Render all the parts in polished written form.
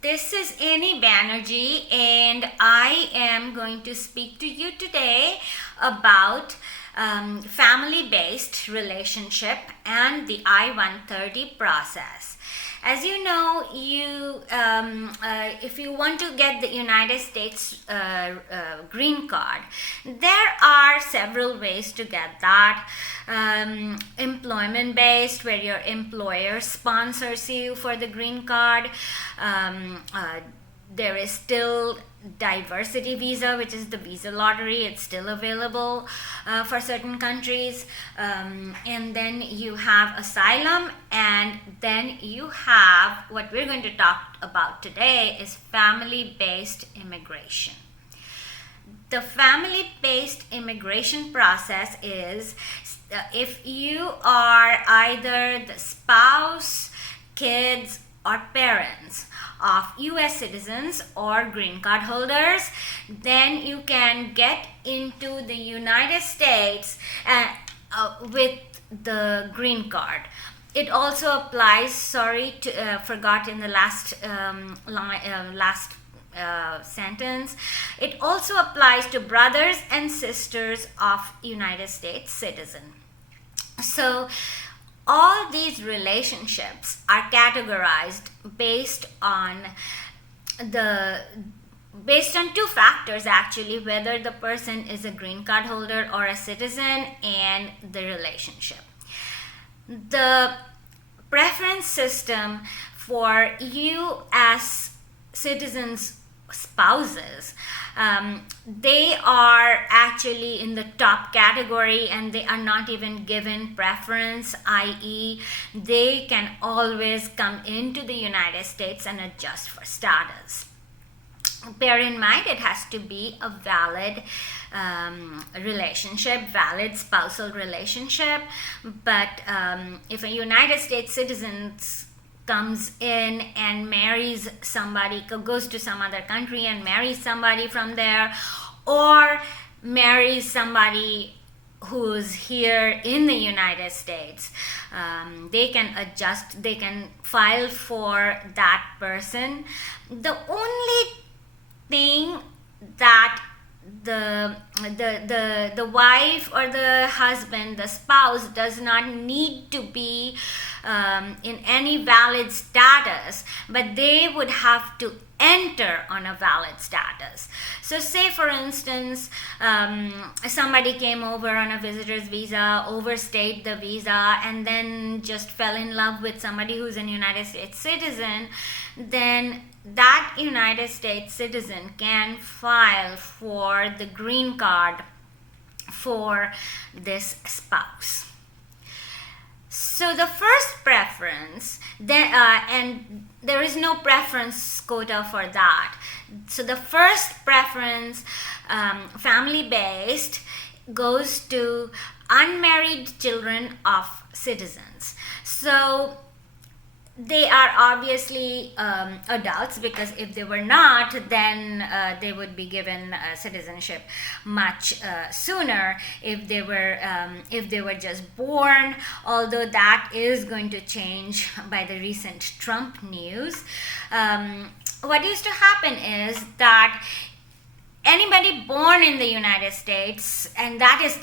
This is Annie Banerjee, and I am going to speak to you today about family-based relationship and the I-130 process. As you know, if you want to get the United States green card, there are several ways to get that. Employment-based, where your employer sponsors you for the green card. There is still diversity visa, which is the visa lottery. It's still available for certain countries. And then you have asylum, and then you have what we're going to talk about today is family-based immigration. The family-based immigration process is if you are either the spouse, kids, or parents of US citizens or green card holders, then you can get into the United States with the green card. It also applies, forgot in the last sentence. It also applies to brothers and sisters of United States citizen. So all these relationships are categorized based on two factors, actually: whether the person is a green card holder or a citizen, and the relationship. The preference system for you as citizens' spouses, they are actually in the top category, and they are not even given preference, i.e. they can always come into the United States and adjust for status. Bear in mind, it has to be a valid relationship, valid spousal relationship. But if a United States citizen comes in and marries somebody, goes to some other country and marries somebody from there, or marries somebody who's here in the United States, they can adjust, they can file for that person. The only thing that the wife or the husband, the spouse, does not need to be in any valid status, but they would have to enter on a valid status. So say, for instance, somebody came over on a visitor's visa, overstayed the visa, and then just fell in love with somebody who's a United States citizen, then that United States citizen can file for the green card for this spouse. So the first preference, and there is no preference quota for that. So the first preference, family-based, goes to unmarried children of citizens. So they are obviously adults, because if they were not, then they would be given citizenship much sooner if they were just born, although that is going to change by the recent Trump news. What used to happen is that anybody born in the United States, and that is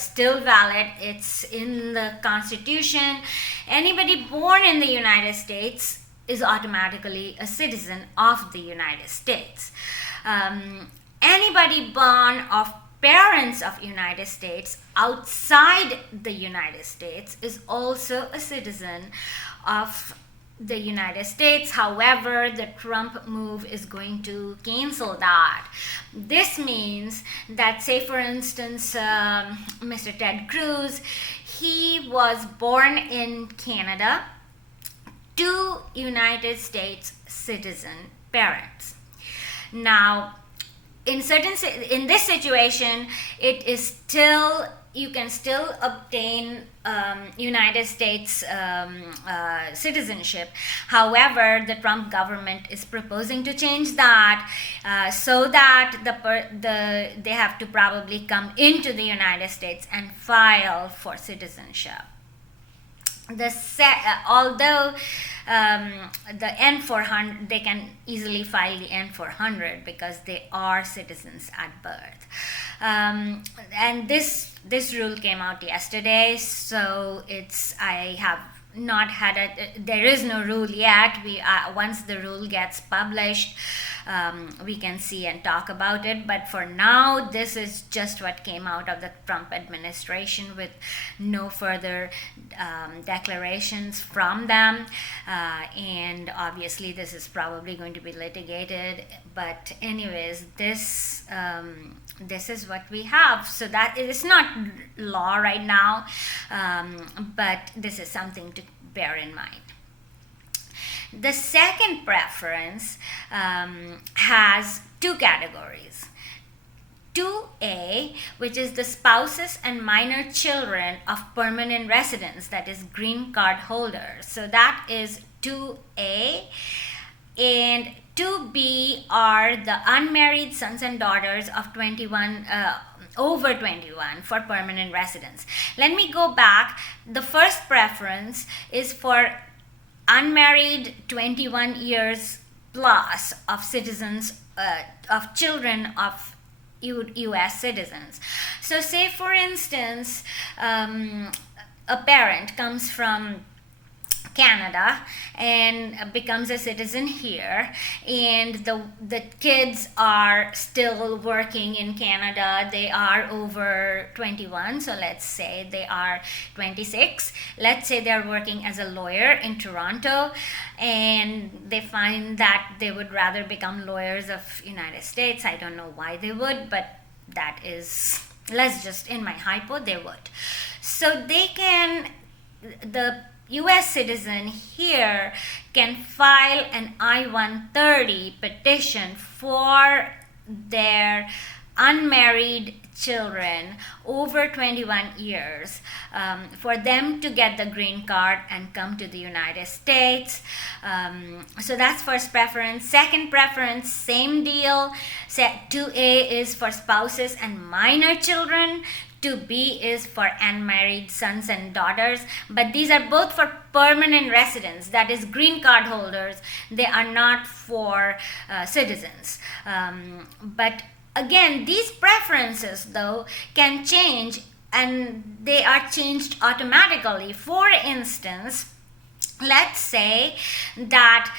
still valid, it's in the Constitution, anybody born in the United States is automatically a citizen of the United States. Anybody born of parents of United States outside the United States is also a citizen of the United States. However, the Trump move is going to cancel that. This means that, say for instance, Mr. Ted Cruz, he was born in Canada to United States citizen parents. Now, in this situation, it is still, you can still obtain United States citizenship. However, the Trump government is proposing to change that so that they have to probably come into the United States and file for citizenship. Although the N400, they can easily file the N400 because they are citizens at birth. And this rule came out yesterday, so I have not had there is no rule yet. Once the rule gets published, we can see and talk about it, but for now this is just what came out of the Trump administration, with no further declarations from them, and obviously this is probably going to be litigated, but anyways, this is what we have. So that it is not law right now, but this is something to bear in mind. The second preference has two categories. 2A, which is the spouses and minor children of permanent residents, that is green card holders. So that is 2A. And 2B are the unmarried sons and daughters of over 21 for permanent residents. Let me go back. The first preference is for unmarried 21 years plus of citizens, of children of U.S. citizens. So say for instance, a parent comes from Canada and becomes a citizen here, and the kids are still working in Canada. They are over 21, so let's say they are 26. Let's say they're working as a lawyer in Toronto, and they find that they would rather become lawyers of United States. I don't know why they would, but that is, let's just, in my hypo, they would. So they can, the U.S. citizen here can file an I-130 petition for their unmarried children over 21 years, for them to get the green card and come to the United States. So that's first preference. Second preference, same deal. 2A is for spouses and minor children. 2B is for unmarried sons and daughters, but these are both for permanent residents, that is green card holders. They are not for citizens. But again, these preferences though can change, and they are changed automatically. For instance, let's say that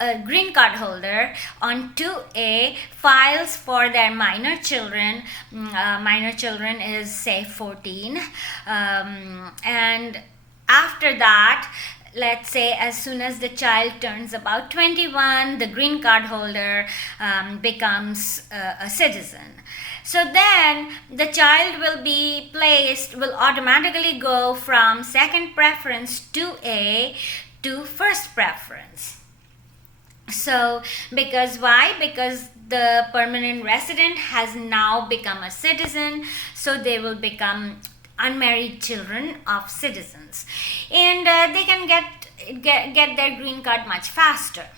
a green card holder on 2A files for their minor children. Minor children is say 14, and after that, let's say as soon as the child turns about 21, the green card holder becomes a citizen. So then the child will automatically go from second preference 2A to first preference. So because why? Because the permanent resident has now become a citizen, so they will become unmarried children of citizens, and they can get their green card much faster.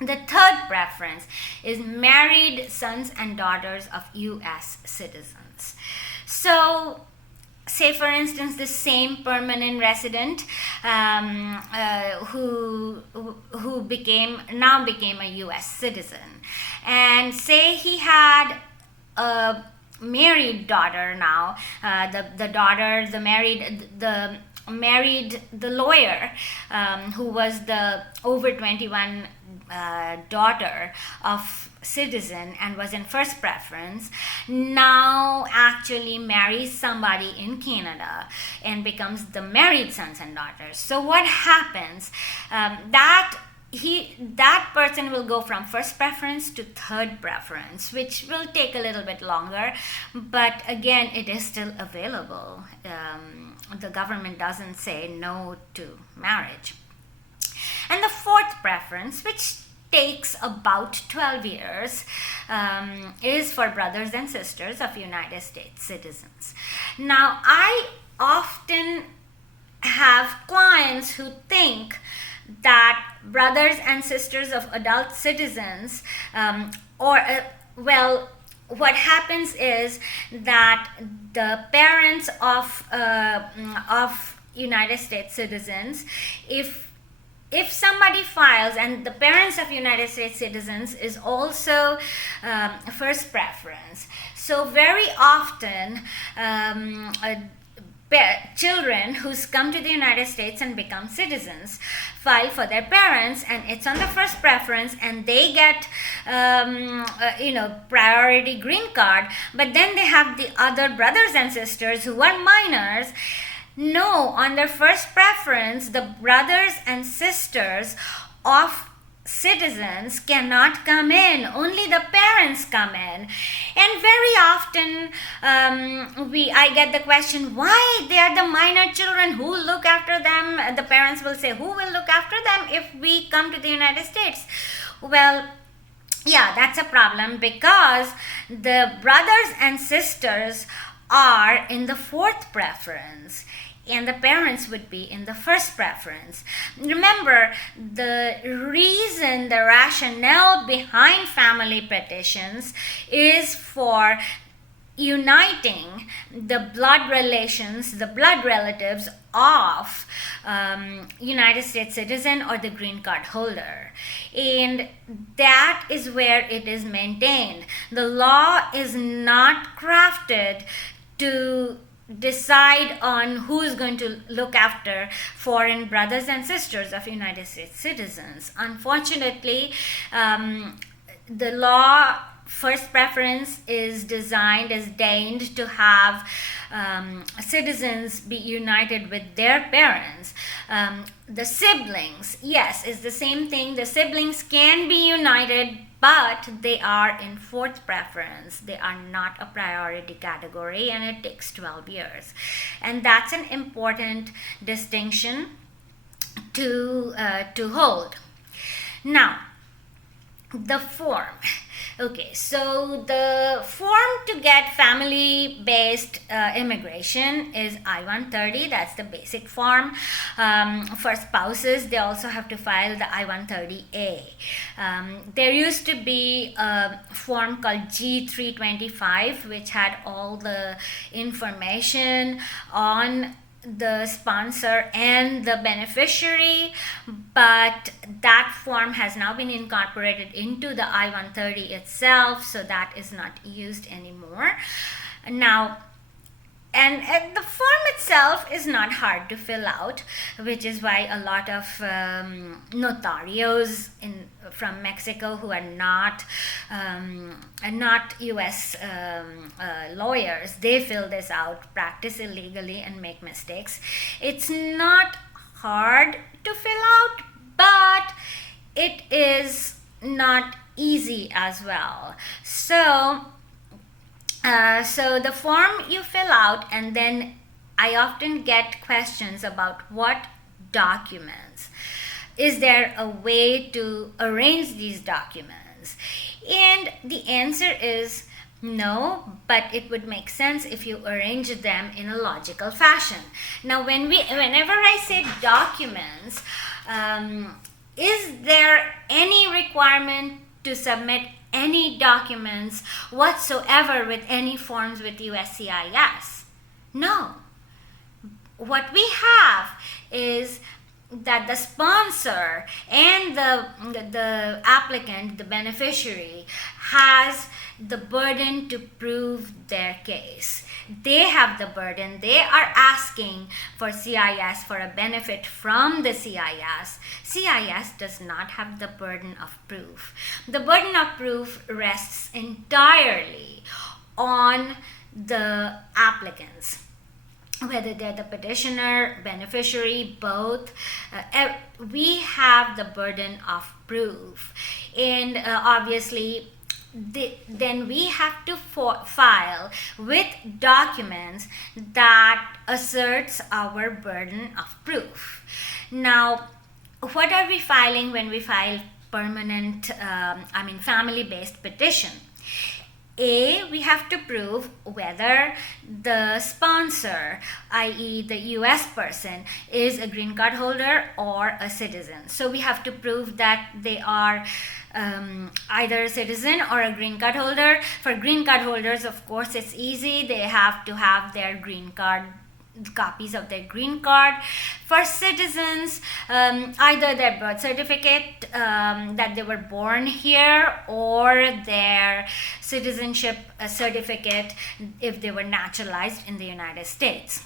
The third preference is married sons and daughters of U.S. citizens. So say for instance, the same permanent resident who became a U.S. citizen, and say he had a married daughter now. The lawyer who was the over 21 daughter of citizen and was in first preference, now actually marries somebody in Canada and becomes the married sons and daughters. So what happens? That person will go from first preference to third preference, which will take a little bit longer, but again, it is still available. The government doesn't say no to marriage. And the fourth preference, which takes about 12 years, is for brothers and sisters of United States citizens. Now, I often have clients who think that brothers and sisters of adult citizens, what happens is that the parents of United States citizens, if somebody files, and the parents of United States citizens is also first preference. So very often children who's come to the United States and become citizens file for their parents, and it's on the first preference, and they get priority green card. But then they have the other brothers and sisters who are minors. No, on their first preference, the brothers and sisters of citizens cannot come in. Only the parents come in. And very often I get the question, why they are the minor children, who look after them? The parents will say, who will look after them if we come to the United States? Well, yeah, that's a problem, because the brothers and sisters are in the fourth preference, and the parents would be in the first preference. Remember, the reason, the rationale behind family petitions is for uniting the blood relations, the blood relatives of United States citizen or the green card holder. And that is where it is maintained. The law is not crafted to decide on who is going to look after foreign brothers and sisters of United States citizens. Unfortunately, the law first preference is designed to have citizens be united with their parents. The siblings, yes, is the same thing. The siblings can be united, but they are in fourth preference. They are not a priority category, and it takes 12 years. And that's an important distinction to hold. Now, the form. Okay, so the form to get family-based immigration is I-130. That's the basic form. For spouses, they also have to file the I-130A. There used to be a form called G-325, which had all the information on the sponsor and the beneficiary, but that form has now been incorporated into the I-130 itself, so that is not used anymore. Now, and the form itself is not hard to fill out, which is why a lot of notarios from Mexico who are not U.S. Lawyers, they fill this out, practice illegally, and make mistakes. It's not hard to fill out, but it is not easy as well. So the form you fill out, and then I often get questions about what documents. Is there a way to arrange these documents? And the answer is no, but it would make sense if you arrange them in a logical fashion. Now, whenever I say documents, is there any requirement to submit any documents whatsoever with any forms with USCIS? No. What we have is that the sponsor and the applicant, the beneficiary, has the burden to prove their case. They have the burden. They are asking for CIS, for a benefit from the CIS. CIS does not have the burden of proof. The burden of proof rests entirely on the applicants, whether they're the petitioner, beneficiary, both. We have the burden of proof. And obviously, then we have to file with documents that asserts our burden of proof. Now, what are we filing when we file family-based petition? we have to prove whether the sponsor, i.e. the US person, is a green card holder or a citizen. So we have to prove that they are either a citizen or a green card holder. For green card holders, of course, it's easy. They have to have their green card, copies of their green card. For citizens, either their birth certificate that they were born here, or their citizenship certificate if they were naturalized in the United States.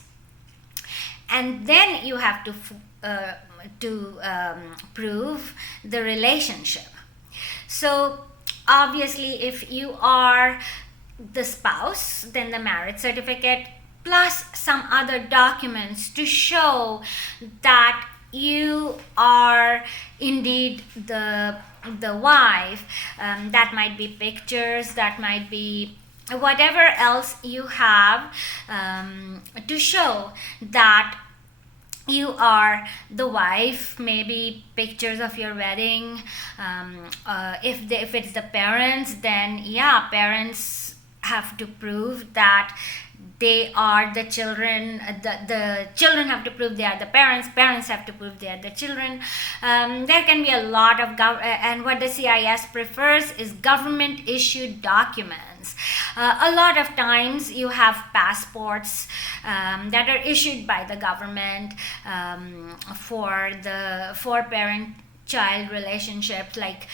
And then you have to prove the relationship. So obviously, if you are the spouse, then the marriage certificate plus some other documents to show that you are indeed the wife. That might be pictures, that might be whatever else you have to show that you are the wife. Maybe pictures of your wedding. If it's the parents, then parents have to prove that they are the children. The children have to prove they are the parents. Parents have to prove they are the children. There can be a lot of and what the CIS prefers is government issued documents. A lot of times you have passports that are issued by the government for parent-child relationships, like,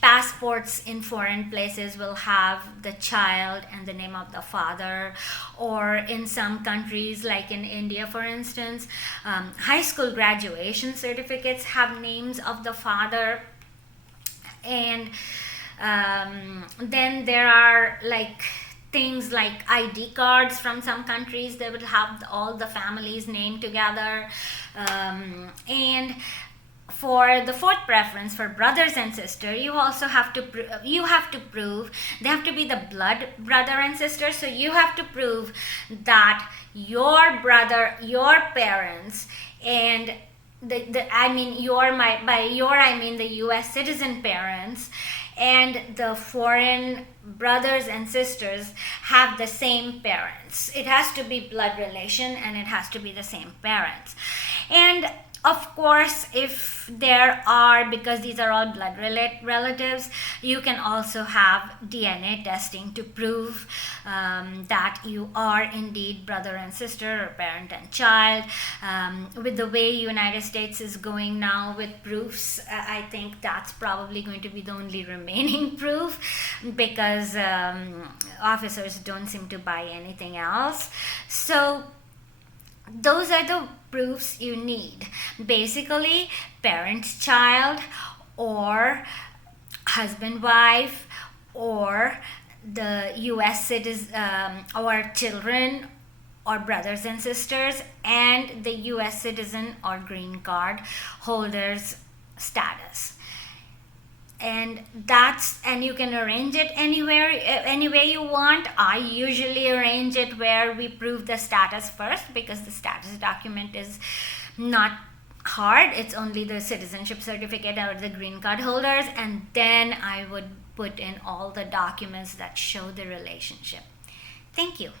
passports in foreign places will have the child and the name of the father, or in some countries like in India, for instance, high school graduation certificates have names of the father. And then there are things like ID cards from some countries. They will have all the families named together. And for the fourth preference, for brothers and sisters, you also have to prove they have to be the blood brother and sister. So you have to prove that your brother, your parents, and I mean the US citizen parents and the foreign brothers and sisters have the same parents. It has to be blood relation, and it has to be the same parents. And of course, if there are, because these are all blood relatives, you can also have DNA testing to prove that you are indeed brother and sister, or parent and child. With the way United States is going now with proofs, I think that's probably going to be the only remaining proof, because officers don't seem to buy anything else. So those are the proofs you need. Basically, parent-child, or husband-wife, or the US citizen, or children, or brothers and sisters, and the US citizen or green card holders status. And you can arrange it anywhere, any way you want. I usually arrange it where we prove the status first, because the status document is not hard. It's only the citizenship certificate or the green card holders, and then I would put in all the documents that show the relationship. Thank you.